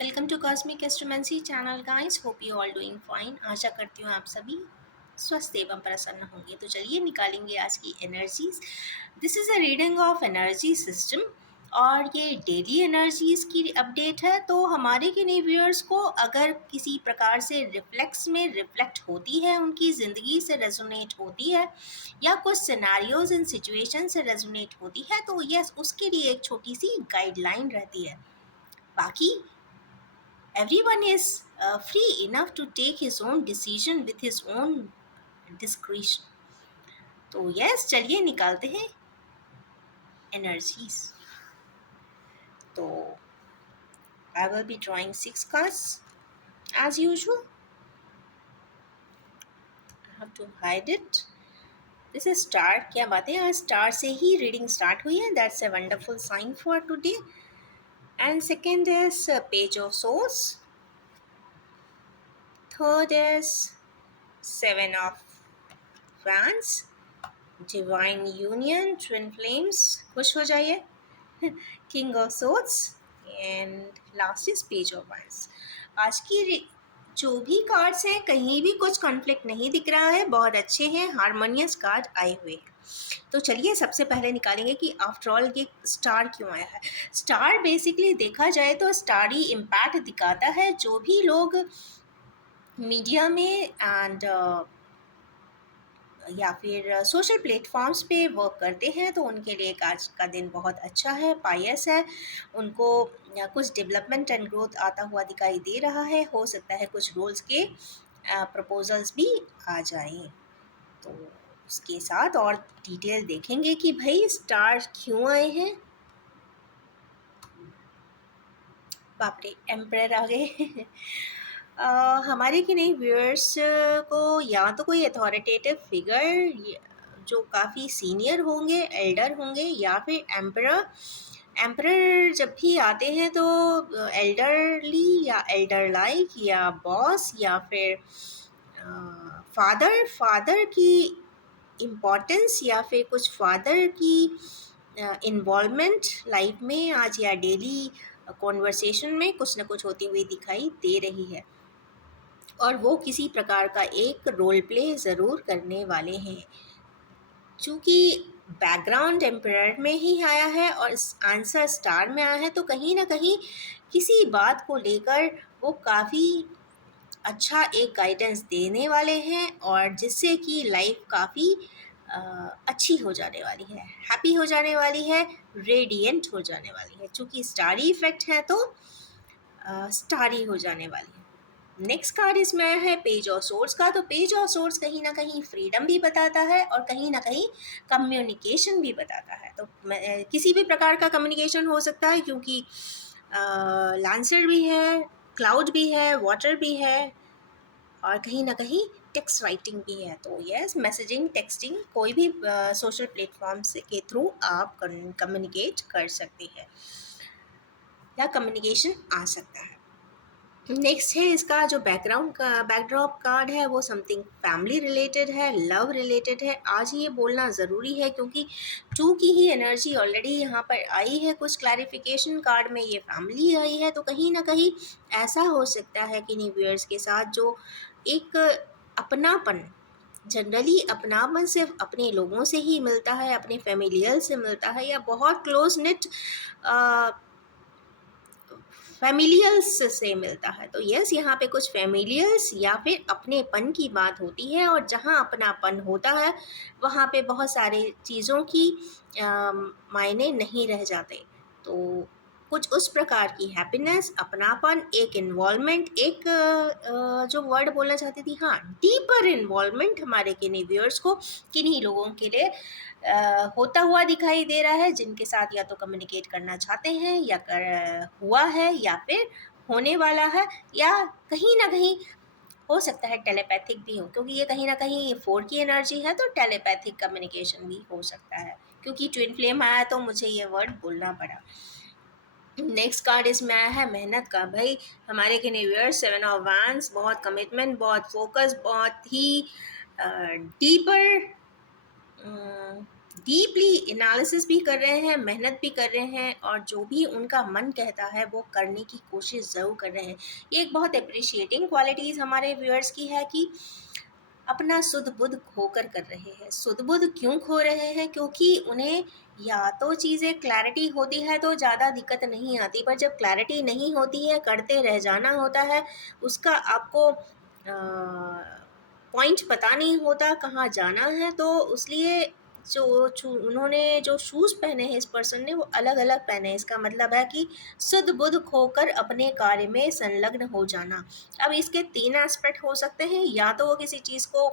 Welcome to cosmic astromancy channel guys. Hope you all doing fine. आशा करती हूँ आप सभी स्वस्थ एवं प्रसन्न होंगे। तो चलिए निकालेंगे आज की energies. This is a reading of energy system और ये डेली एनर्जीज की अपडेट है। तो हमारे किन्हीं व्यूअर्स को अगर किसी प्रकार से रिफ्लेक्स में रिफ्लेक्ट होती है, उनकी ज़िंदगी से रेजोनेट होती है या कुछ सिनेरियोज एंड सिचुएशन से रेजोनेट होती है, तो यस, उसके लिए एक छोटी सी गाइडलाइन रहती है। बाकी everyone is free enough to take his own decision with his own discretion. तो यस, चलिए निकालते हैं एनर्जीज। तो I will be drawing 6 cards as usual. I have to hide it. This is star. क्या बात है, आज स्टार से ही रीडिंग स्टार्ट हुई है। That's a wonderful sign for today. And second is page of source. Third is 7 of Wands, divine union, twin flames, खुश हो जाइए, king of swords and last is page of wands. आज की जो भी cards हैं, कहीं भी कुछ कॉन्फ्लिक्ट नहीं दिख रहा है, बहुत अच्छे हैं, हारमोनियस कार्ड आए हुए हैं। तो चलिए सबसे पहले निकालेंगे कि आफ्टर ऑल ये स्टार क्यों आया है। स्टार बेसिकली देखा जाए तो स्टार ही इम्पैक्ट दिखाता है। जो भी लोग मीडिया में एंड या फिर सोशल प्लेटफॉर्म्स पे वर्क करते हैं, तो उनके लिए एक आज का दिन बहुत अच्छा है, पायस है। उनको कुछ डेवलपमेंट एंड ग्रोथ आता हुआ दिखाई दे रहा है। हो सकता है कुछ रोल्स के प्रपोजल्स भी आ जाएं। तो उसके साथ और डिटेल देखेंगे कि भाई स्टार क्यों आए हैं। बाप रे, एम्परर आ गए। हमारे कि नहीं व्यूअर्स को या तो कोई अथॉरिटेटिव फिगर जो काफ़ी सीनियर होंगे, एल्डर होंगे, या फिर एम्परर। एम्परर जब भी आते हैं तो एल्डरली या एल्डर लाइक या बॉस या फिर फादर फादर की इम्पोर्टेंस या फिर कुछ फादर की इन्वॉल्वमेंट लाइफ में आज या डेली कॉन्वर्सेशन में कुछ ना कुछ होती हुई दिखाई दे रही है। और वो किसी प्रकार का एक रोल प्ले ज़रूर करने वाले हैं। चूँकि बैकग्राउंड एम्परर में ही आया है और आंसर स्टार में आया है, तो कहीं ना कहीं किसी बात को लेकर वो काफ़ी अच्छा एक गाइडेंस देने वाले हैं, और जिससे कि लाइफ काफ़ी अच्छी हो जाने वाली है, हैप्पी हो जाने वाली है, रेडिएंट हो जाने वाली है। चूँकि स्टारी इफेक्ट है तो स्टारी हो जाने वाली है। नेक्स्ट कार्ड इसमें है पेज ऑफ सोर्ड्स का। तो पेज ऑफ सोर्ड्स कहीं ना कहीं फ्रीडम भी बताता है और कहीं ना कहीं कम्युनिकेशन भी बताता है। तो किसी भी प्रकार का कम्युनिकेशन हो सकता है, क्योंकि लांसर भी है, क्लाउड भी है, वाटर भी है, और कहीं ना कहीं टेक्स्ट राइटिंग भी है। तो यस, मैसेजिंग, टेक्सटिंग, कोई भी सोशल प्लेटफॉर्म से के थ्रू आप कम्युनिकेट कर सकते हैं या कम्युनिकेशन आ सकता है। नेक्स्ट है इसका जो बैकग्राउंड का बैकड्रॉप कार्ड है, वो समथिंग फैमिली रिलेटेड है, लव रिलेटेड है। आज ये बोलना ज़रूरी है क्योंकि टू की ही एनर्जी ऑलरेडी यहाँ पर आई है। कुछ क्लैरिफिकेशन कार्ड में ये फैमिली आई है, तो कहीं ना कहीं ऐसा हो सकता है कि न्यू ईयर्स के साथ जो एक अपनापन, जनरली अपनापन सिर्फ अपने लोगों से ही मिलता है, अपने फैमिलियल से मिलता है, या बहुत क्लोज निट फैमिलियल्स से मिलता है। तो यस, यहाँ पे कुछ फैमिलियल्स या फिर अपनेपन की बात होती है, और जहाँ अपनापन होता है वहाँ पे बहुत सारे चीज़ों की मायने नहीं रह जाते। तो कुछ उस प्रकार की हैप्पीनेस, अपनापन, एक इन्वॉल्वमेंट, एक जो वर्ड बोलना चाहती थी, हाँ, डीपर इन्वॉल्वमेंट हमारे किन्हीं व्यूअर्स को, किन्हीं लोगों के लिए होता हुआ दिखाई दे रहा है, जिनके साथ या तो कम्युनिकेट करना चाहते हैं या हुआ है या फिर होने वाला है, या कहीं ना कहीं हो सकता है टेलीपैथिक भी हो, क्योंकि ये कहीं ना कहीं 4 की एनर्जी है, तो टेलीपैथिक कम्युनिकेशन भी हो सकता है। क्योंकि ट्विन फ्लेम आया तो मुझे ये वर्ड बोलना पड़ा। नेक्स्ट कार्ड इसमें आया है मेहनत का। भाई हमारे के न्यू 7 of Wands, बहुत कमिटमेंट, बहुत फोकस, बहुत ही डीपर डीपली एनालिसिस भी कर रहे हैं, मेहनत भी कर रहे हैं, और जो भी उनका मन कहता है वो करने की कोशिश ज़रूर कर रहे हैं। ये एक बहुत अप्रिशिएटिंग क्वालिटीज़ हमारे व्यूअर्स की है कि अपना सुध बुध खोकर कर रहे हैं। सुध बुध क्यों खो रहे हैं? क्योंकि उन्हें या तो चीज़ें क्लैरिटी होती है तो ज़्यादा दिक्कत नहीं आती, पर जब क्लैरिटी नहीं होती है, करते रह जाना होता है, उसका आपको पॉइंट पता नहीं होता कहाँ जाना है, तो इसलिए उन्होंने जो शूज़ पहने हैं इस पर्सन ने, वो अलग अलग पहने हैं। इसका मतलब है कि सुध बुध खोकर अपने कार्य में संलग्न हो जाना। अब इसके 3 एस्पेक्ट हो सकते हैं, या तो वो किसी चीज़ को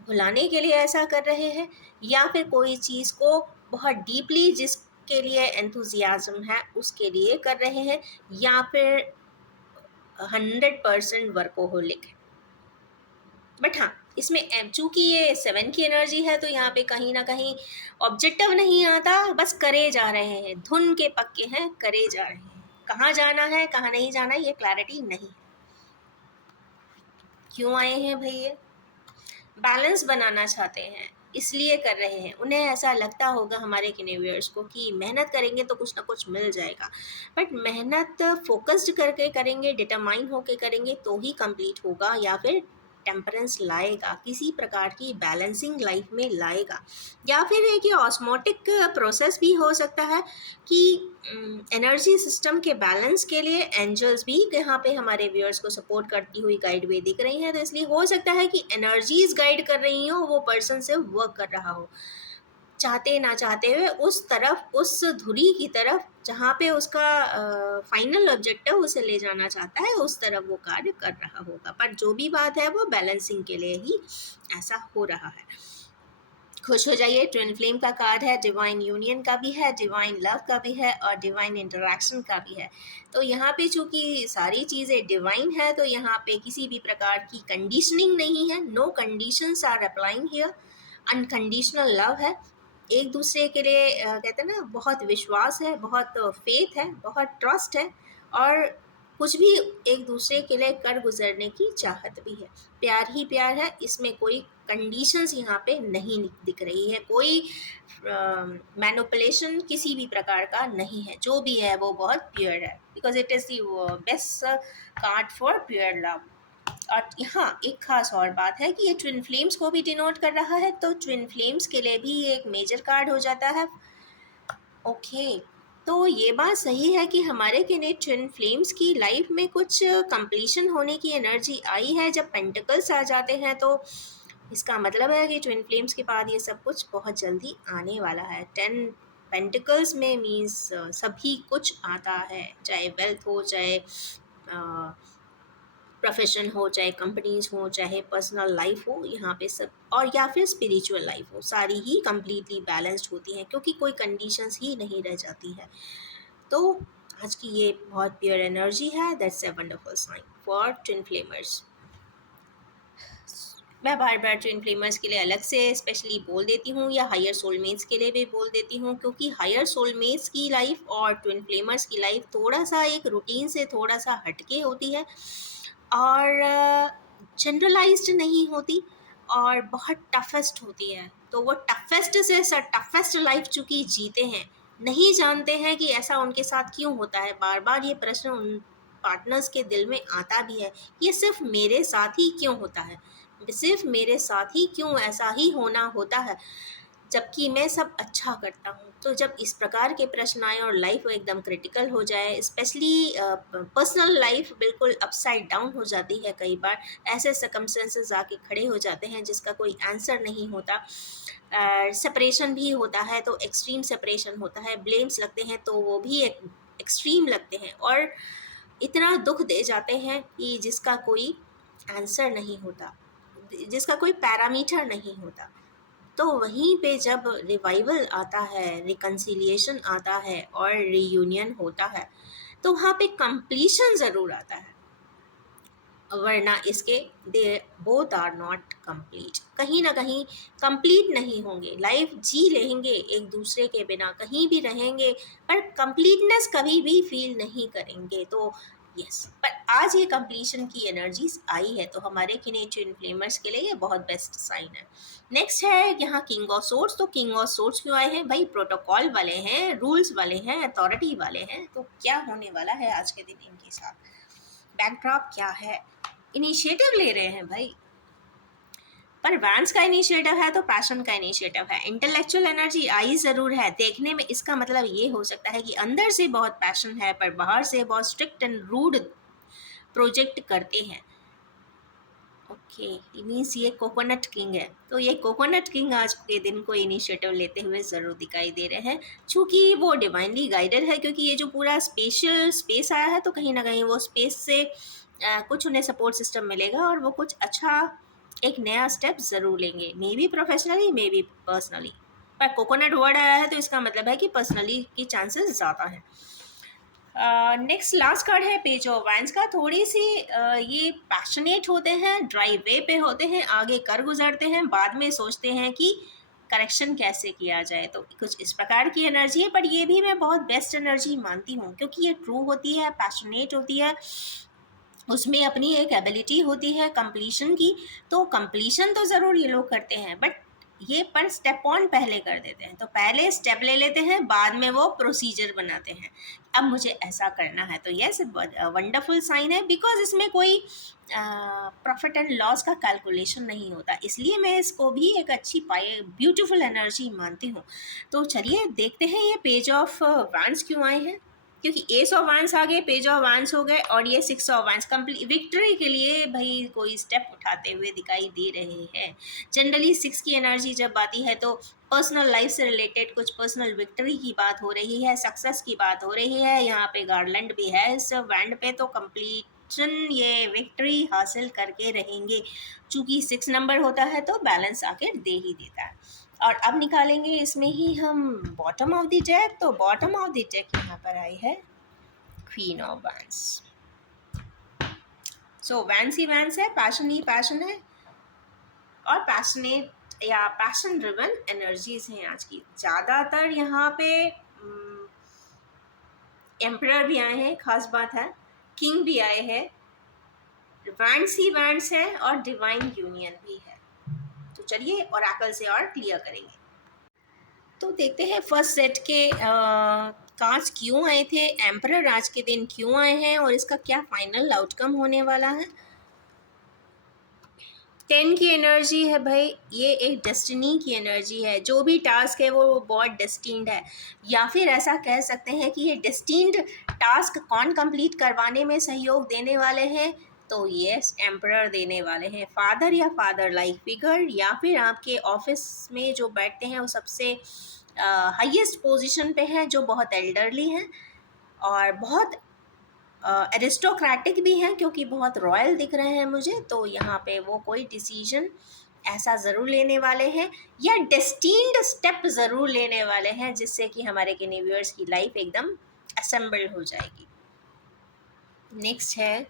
भुलाने के लिए ऐसा कर रहे हैं, या फिर कोई चीज़ को बहुत डीपली जिसके लिए एंथुसियाज्म है उसके लिए कर रहे हैं, या फिर 100% वर्कोहोलिक है। बट हाँ, इसमें चूंकि ये 7 की एनर्जी है, तो यहाँ पे कहीं ना कहीं ऑब्जेक्टिव नहीं आता, बस करे जा रहे हैं, धुन के पक्के हैं, करे जा रहे हैं। कहाँ जाना है कहाँ नहीं जाना है ये क्लैरिटी नहीं है। क्यों आए हैं भाई? ये बैलेंस बनाना चाहते हैं, इसलिए कर रहे हैं। उन्हें ऐसा लगता होगा, हमारे किनेवियर्स को, कि मेहनत करेंगे तो कुछ ना कुछ मिल जाएगा, बट मेहनत फोकस्ड करके करेंगे, डिटरमाइन होके करेंगे तो ही कंप्लीट होगा, या फिर टेम्परेंस लाएगा, किसी प्रकार की बैलेंसिंग लाइफ में लाएगा। या फिर एक ये ऑस्मोटिक प्रोसेस भी हो सकता है कि एनर्जी सिस्टम के बैलेंस के लिए एंजल्स भी यहाँ पे हमारे व्यूअर्स को सपोर्ट करती हुई गाइड वे दिख रही हैं, तो इसलिए हो सकता है कि एनर्जीज गाइड कर रही हो, वो पर्सन से वर्क कर रहा हो, चाहते ना चाहते हुए उस तरफ, उस धुरी की तरफ जहाँ पे उसका फाइनल ऑब्जेक्टिव उसे ले जाना चाहता है, उस तरफ वो कार्य कर रहा होगा। पर जो भी बात है वो बैलेंसिंग के लिए ही ऐसा हो रहा है। खुश हो जाइए, ट्विन फ्लेम का कार्ड है, डिवाइन यूनियन का भी है, डिवाइन लव का भी है, और डिवाइन इंटरेक्शन का भी है। तो यहाँ पे चूंकि सारी चीज़ें डिवाइन है, तो यहाँ पे किसी भी प्रकार की कंडीशनिंग नहीं है, no conditions are applying here, unconditional love है। एक दूसरे के लिए कहते हैं ना, बहुत विश्वास है, बहुत फेथ है, बहुत ट्रस्ट है, और कुछ भी एक दूसरे के लिए कर गुजरने की चाहत भी है। प्यार ही प्यार है, इसमें कोई कंडीशंस यहाँ पे नहीं दिख रही है, कोई मैनिपुलेशन किसी भी प्रकार का नहीं है। जो भी है वो बहुत प्योर है, because it is the best card for pure love. और यहाँ एक खास और बात है कि ये ट्विन फ्लेम्स को भी डिनोट कर रहा है, तो ट्विन फ्लेम्स के लिए भी ये एक मेजर कार्ड हो जाता है। ओके, तो ये बात सही है कि हमारे के ट्विन फ्लेम्स की लाइफ में कुछ कंप्लीशन होने की एनर्जी आई है। जब पेंटिकल्स आ जाते हैं तो इसका मतलब है कि ट्विन फ्लेम्स के बाद ये सब कुछ बहुत जल्दी आने वाला है। 10 पेंटिकल्स में मीन्स सभी कुछ आता है, चाहे वेल्थ हो, चाहे प्रोफेशन हो, चाहे कंपनीज हो, चाहे पर्सनल लाइफ हो, यहाँ पे सब, और या फिर स्पिरिचुअल लाइफ हो, सारी ही कंप्लीटली बैलेंस्ड होती हैं, क्योंकि कोई कंडीशंस ही नहीं रह जाती है। तो आज की ये बहुत प्योर एनर्जी है। That's a wonderful sign for twin flamers. मैं बार बार ट्विन फ्लेमर्स के लिए अलग से स्पेशली बोल देती हूँ, या हायर सोलमेट्स के लिए भी बोल देती हूँ, क्योंकि हायर सोलमेट्स की लाइफ और ट्विन फ्लेमर्स की लाइफ थोड़ा सा एक रूटीन से थोड़ा सा हटके होती है, और जनरलाइज्ड नहीं होती, और बहुत टफेस्ट होती है। तो वो टफेस्ट से टफेस्ट लाइफ चूँकि जीते हैं, नहीं जानते हैं कि ऐसा उनके साथ क्यों होता है। बार बार ये प्रश्न उन पार्टनर्स के दिल में आता भी है, ये सिर्फ मेरे साथ ही क्यों होता है, सिर्फ मेरे साथ ही क्यों ऐसा ही होना होता है, जबकि मैं सब अच्छा करता हूँ। तो जब इस प्रकार के प्रश्न आए और लाइफ एकदम क्रिटिकल हो जाए, स्पेशली पर्सनल लाइफ बिल्कुल अपसाइड डाउन हो जाती है, कई बार ऐसे सर्कमस्टेंसेस आके खड़े हो जाते हैं जिसका कोई आंसर नहीं होता। सेपरेशन भी होता है तो एक्सट्रीम सेपरेशन होता है, ब्लेम्स लगते हैं तो वो भी एक्सट्रीम लगते हैं, और इतना दुख दे जाते हैं कि जिसका कोई आंसर नहीं होता, जिसका कोई पैरामीटर नहीं होता। तो वहीं पे जब रिवाइवल आता है, रिकन्सिलिएशन आता है और रीयूनियन होता है, तो वहाँ पे कंप्लीशन ज़रूर आता है, वरना इसके they both are not complete. कहीं ना कहीं कंप्लीट नहीं होंगे, लाइफ जी लेंगे एक दूसरे के बिना, कहीं भी रहेंगे, पर कंप्लीटनेस कभी भी फील नहीं करेंगे। तो यस, पर आज ये कंप्लीशन की एनर्जीज आई है तो हमारे किनेचो इन्फ्लेमर्स के लिए ये बहुत बेस्ट साइन है। नेक्स्ट है यहाँ किंग ऑफ सोर्ड्स। तो किंग ऑफ सोर्ड्स क्यों आए हैं भाई? प्रोटोकॉल वाले हैं, रूल्स वाले हैं, अथॉरिटी वाले हैं। तो क्या होने वाला है आज के दिन इनके साथ? बैकड्रॉप क्या है? इनिशिएटिव ले रहे हैं भाई। पर वैंस का इनिशिएटिव है तो पैशन का इनिशिएटिव है। इंटेलेक्चुअल एनर्जी आई ज़रूर है, देखने में इसका मतलब ये हो सकता है कि अंदर से बहुत पैशन है पर बाहर से बहुत स्ट्रिक्ट एंड रूड प्रोजेक्ट करते हैं। ओके, मीन्स ये कोकोनट किंग है। तो ये कोकोनट किंग आज के दिन को इनिशिएटिव लेते हुए ज़रूर दिखाई दे रहे हैं, चूँकि वो डिवाइनली गाइडेड है, क्योंकि ये जो पूरा स्पेशल स्पेस आया है तो कहीं ना कहीं वो स्पेस से कुछ उन्हें सपोर्ट सिस्टम मिलेगा और वो कुछ अच्छा एक नया स्टेप ज़रूर लेंगे, may be professionally may be personally. पर कोकोनट वर्ड आया है तो इसका मतलब है कि पर्सनली की चांसेस ज़्यादा हैं। नेक्स्ट लास्ट कार्ड है पेज ऑफ वाइन्स का। थोड़ी सी ये पैशनेट होते हैं, ड्राई वे पे होते हैं, आगे कर गुजरते हैं, बाद में सोचते हैं कि करेक्शन कैसे किया जाए। तो कुछ इस प्रकार की एनर्जी है, बट ये भी मैं बहुत बेस्ट एनर्जी मानती हूँ क्योंकि ये ट्रू होती है, पैशनेट होती है, उसमें अपनी एक एबिलिटी होती है कंप्लीशन की। तो कंप्लीशन तो ज़रूर ये लोग करते हैं, बट ये पर स्टेप ऑन पहले कर देते हैं। तो पहले स्टेप ले लेते हैं, बाद में वो प्रोसीजर बनाते हैं, अब मुझे ऐसा करना है। तो यस, वंडरफुल साइन है, बिकॉज इसमें कोई प्रॉफिट एंड लॉस का कैलकुलेशन नहीं होता, इसलिए मैं इसको भी एक अच्छी ब्यूटीफुल एनर्जी मानती हूँ। तो चलिए देखते हैं ये पेज ऑफ वैंड्स क्यों आए हैं, क्योंकि एस ऑफ वांस आ गए, पेज ऑफ वांस हो गए और ये सिक्स ऑफ वांस कंप्लीट विक्ट्री के लिए भाई कोई स्टेप उठाते हुए दिखाई दे रहे हैं। जनरली सिक्स की एनर्जी जब आती है तो पर्सनल लाइफ से रिलेटेड कुछ पर्सनल विक्ट्री की बात हो रही है, सक्सेस की बात हो रही है। यहाँ पे गार्लैंड भी है इस बैंड पे, तो कंप्लीशन ये विक्ट्री हासिल करके रहेंगे। चूँकि 6 नंबर होता है तो बैलेंस आके दे ही देता है। और अब निकालेंगे इसमें ही हम बॉटम ऑफ द डेक। तो बॉटम ऑफ द डेक यहाँ पर आई है queen of wands. So wands ही वैंस है, पैशन ही पैशन है, और पैशनेट या पैशन ड्रिवन एनर्जीज हैं आज की ज़्यादातर। यहाँ पे एम्परर भी आए हैं, खास बात है, किंग भी आए हैं, वैंस ही वैंस है और डिवाइन यूनियन भी है। तो चलिए ओरेकल से और क्लियर करेंगे। तो देखते हैं फर्स्ट सेट के कार्ड्स क्यों आए थे, एम्परर आज के दिन क्यों आए हैं और इसका क्या फाइनल आउटकम होने वाला है। 10 की एनर्जी है भाई, ये एक डेस्टिनी की एनर्जी है। जो भी टास्क है वो बहुत डेस्टिन्ड है, या फिर ऐसा कह सकते हैं कि ये डेस्टिन्ड टास्क कौन कंप्लीट करवाने में सहयोग देने वाले हैं। तो यस, एम्परर देने वाले हैं, फादर या फादर लाइक फिगर, या फिर आपके ऑफिस में जो बैठते हैं वो सबसे हाईएस्ट पोजीशन पे हैं, जो बहुत एल्डरली हैं और बहुत एरिस्टोक्रेटिक भी हैं, क्योंकि बहुत रॉयल दिख रहे हैं मुझे। तो यहाँ पे वो कोई डिसीजन ऐसा ज़रूर लेने वाले हैं या डेस्टिन्ड स्टेप ज़रूर लेने वाले हैं, जिससे कि हमारे व्यूअर्स की लाइफ एकदम असेंबल्ड हो जाएगी। नेक्स्ट है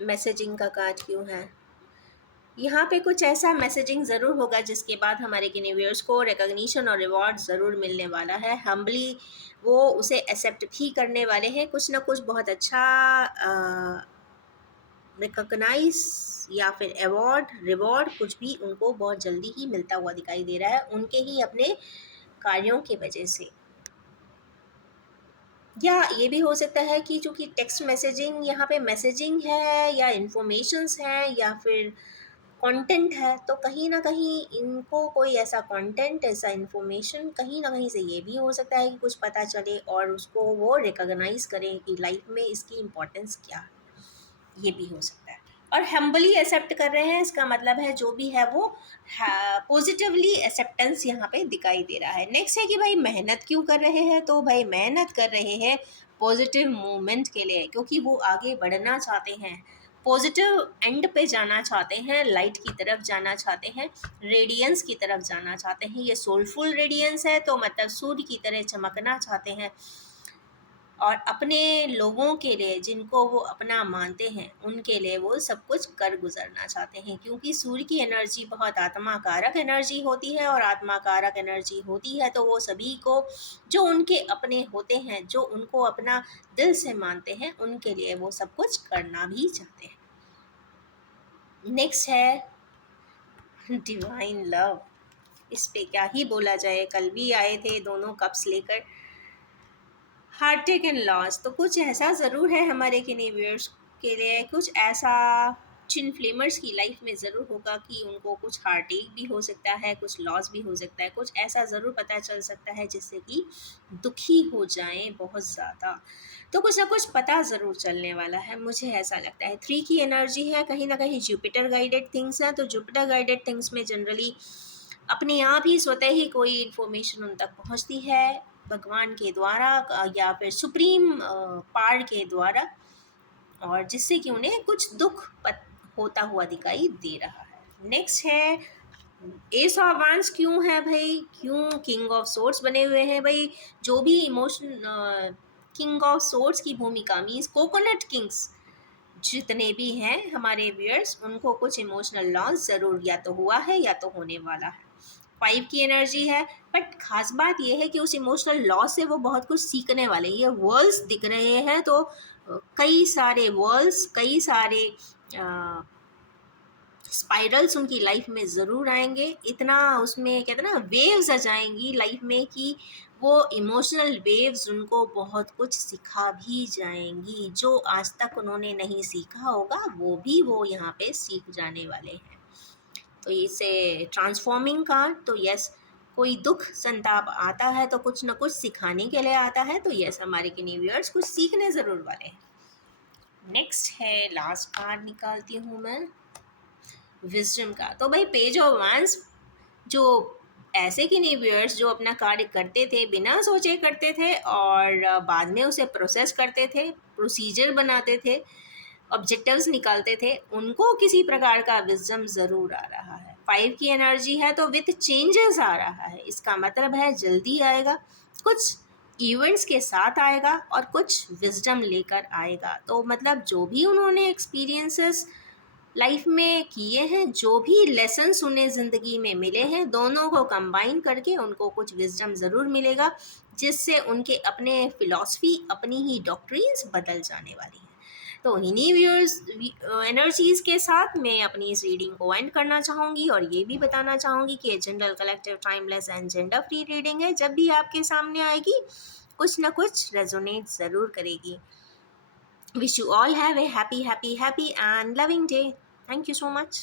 मैसेजिंग का कार्ड क्यों है। यहाँ पे कुछ ऐसा मैसेजिंग ज़रूर होगा जिसके बाद हमारे व्यूअर्स को रिकॉग्निशन और रिवॉर्ड ज़रूर मिलने वाला है। हम्बली वो उसे एक्सेप्ट भी करने वाले हैं, कुछ ना कुछ बहुत अच्छा रिकॉग्नाइज या फिर अवार्ड रिवॉर्ड कुछ भी उनको बहुत जल्दी ही मिलता हुआ दिखाई दे रहा है, उनके ही अपने कार्यों की वजह से। या ये भी हो सकता है कि चूँकि टेक्स्ट मैसेजिंग यहाँ पे मैसेजिंग है या इन्फॉर्मेशंस है या फिर कंटेंट है, तो कहीं ना कहीं इनको कोई ऐसा कंटेंट, ऐसा इन्फॉर्मेशन कहीं ना कहीं से ये भी हो सकता है कि कुछ पता चले और उसको वो रिकॉग्नाइज करें कि लाइफ में इसकी इम्पोर्टेंस क्या है, ये भी हो सकता है। और हम्बली एक्सेप्ट कर रहे हैं, इसका मतलब है जो भी है वो पॉजिटिवली एक्सेप्टेंस यहाँ पे दिखाई दे रहा है। नेक्स्ट है कि भाई मेहनत क्यों कर रहे हैं। तो भाई मेहनत कर रहे हैं पॉजिटिव मूवमेंट के लिए, क्योंकि वो आगे बढ़ना चाहते हैं, पॉजिटिव एंड पे जाना चाहते हैं, लाइट की तरफ जाना चाहते हैं, रेडियंस की तरफ जाना चाहते हैं। ये सोलफुल रेडियंस है, तो मतलब सूर्य की तरह चमकना चाहते हैं। और अपने लोगों के लिए जिनको वो अपना मानते हैं उनके लिए वो सब कुछ कर गुजरना चाहते हैं, क्योंकि सूर्य की एनर्जी बहुत आत्मा कारक एनर्जी होती है, और आत्मा कारक एनर्जी होती है तो वो सभी को जो उनके अपने होते हैं, जो उनको अपना दिल से मानते हैं, उनके लिए वो सब कुछ करना भी चाहते हैं। नेक्स्ट है डिवाइन लव। इस पे क्या ही बोला जाए, कल भी आए थे दोनों कप्स लेकर। हार्टेक एंड लॉस, तो कुछ ऐसा ज़रूर है हमारे व्यूअर्स के लिए, कुछ ऐसा चिन फ्लेमर्स की लाइफ में ज़रूर होगा कि उनको कुछ हार्टेक भी हो सकता है, कुछ लॉस भी हो सकता है, कुछ ऐसा ज़रूर पता चल सकता है जिससे कि दुखी हो जाएं बहुत ज़्यादा। तो कुछ ना कुछ पता ज़रूर चलने वाला है, मुझे ऐसा लगता है। 3 की एनर्जी है, कहीं ना कहीं जुपिटर गाइडेड थिंग्स हैं, तो जुपिटर गाइडेड थिंग्स में जनरली अपने आप ही स्वतः ही कोई इन्फॉर्मेशन उन तक पहुंचती है, भगवान के द्वारा या फिर सुप्रीम पावर के द्वारा, और जिससे कि उन्हें कुछ दुख होता हुआ दिखाई दे रहा है। नेक्स्ट है एस ऑफ वांस। क्यों है भाई, क्यों किंग ऑफ सोर्ड्स बने हुए हैं भाई? जो भी इमोशन किंग ऑफ सोर्ड्स की भूमिका मीन्स कोकोनट किंग्स जितने भी हैं हमारे व्यूअर्स, उनको कुछ इमोशनल लॉस ज़रूर या तो हुआ है या तो होने वाला है। 5 की एनर्जी है, बट खास बात यह है कि उस इमोशनल लॉस से वो बहुत कुछ सीखने वाले हैं। ये वर्ल्ड्स दिख रहे हैं तो कई सारे वर्ल्ड्स, कई सारे स्पाइरल्स उनकी लाइफ में ज़रूर आएंगे। इतना उसमें कहते हैं ना वेव्स आ जाएंगी लाइफ में कि वो इमोशनल वेव्स उनको बहुत कुछ सिखा भी जाएंगी, जो आज तक उन्होंने नहीं सीखा होगा वो भी वो यहाँ पे सीख जाने वाले हैं। तो इसे ट्रांसफॉर्मिंग का, तो यस, कोई दुख संताप आता है तो कुछ ना कुछ सिखाने के लिए आता है, तो यस हमारे के व्यूअर्स कुछ सीखने ज़रूर वाले हैं। नेक्स्ट है, लास्ट कार्ड निकालती हूँ मैं, विजडम का। तो भाई पेज ऑफ वांस, जो ऐसे की व्यूअर्स जो अपना कार्य करते थे बिना सोचे करते थे, और बाद में उसे प्रोसेस करते थे, प्रोसीजर बनाते थे, ऑब्जेक्टिव्स निकालते थे, उनको किसी प्रकार का विजडम ज़रूर आ रहा है। 5 की एनर्जी है तो विथ चेंजेस आ रहा है, इसका मतलब है जल्दी आएगा, कुछ इवेंट्स के साथ आएगा और कुछ विजडम लेकर आएगा। तो मतलब जो भी उन्होंने एक्सपीरियंसेस लाइफ में किए हैं, जो भी लेसन्स उन्हें ज़िंदगी में मिले हैं, दोनों को कंबाइन करके उनको कुछ विजडम ज़रूर मिलेगा, जिससे उनके अपने फिलॉसफी, अपनी ही डॉक्ट्रिन्स बदल जाने वाली हैं। तो इन्हीं व्यूअर्स एनर्जीज़ के साथ मैं अपनी इस रीडिंग को एंड करना चाहूँगी, और ये भी बताना चाहूँगी कि general, collective, timeless and gender free reading है। जब भी आपके सामने आएगी कुछ ना कुछ रेजोनेट ज़रूर करेगी। Wish you all have a happy, happy, happy and loving day. Thank you so much.